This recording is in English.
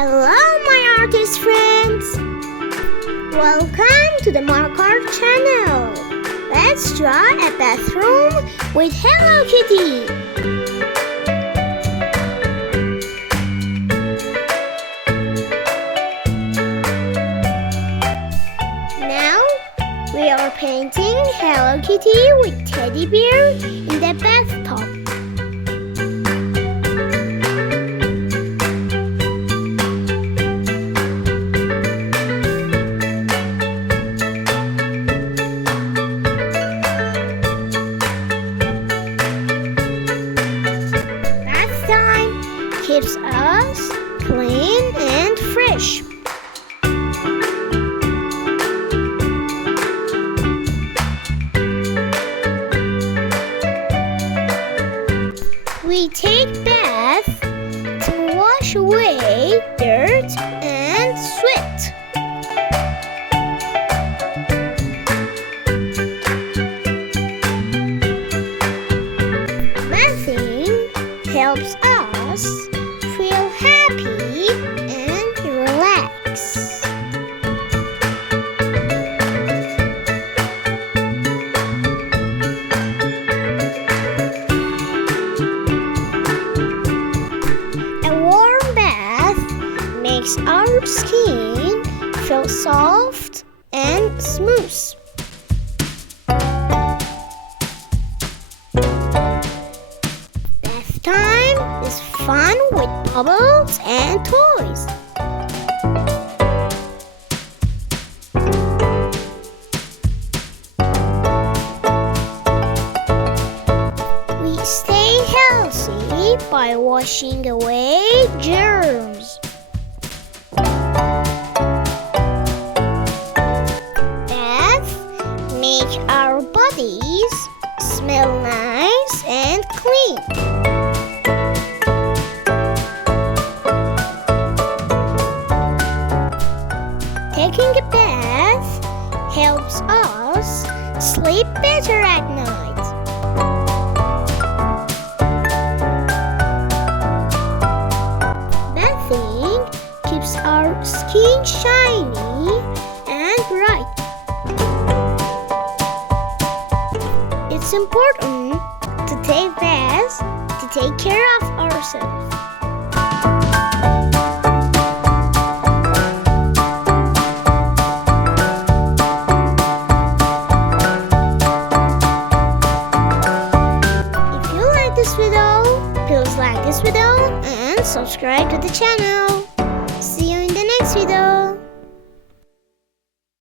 Hello, my artist friends! Welcome to the Maak Art channel. Let's draw a bathroom with Hello Kitty. Now we are painting Hello Kitty with teddy bear in the bathtub. Keeps us clean and fresh. We take bath to wash away dirt and sweat. Bathing helps us feel happy and relax. A warm bath makes our skin feel soft and smooth. Bath time is fun with bubbles and toys. We stay healthy by washing away germs. Baths make our bodies smell nice and clean. Taking a bath helps us sleep better at night. Bathing keeps our skin shiny and bright. It's important to take baths to take care of ourselves.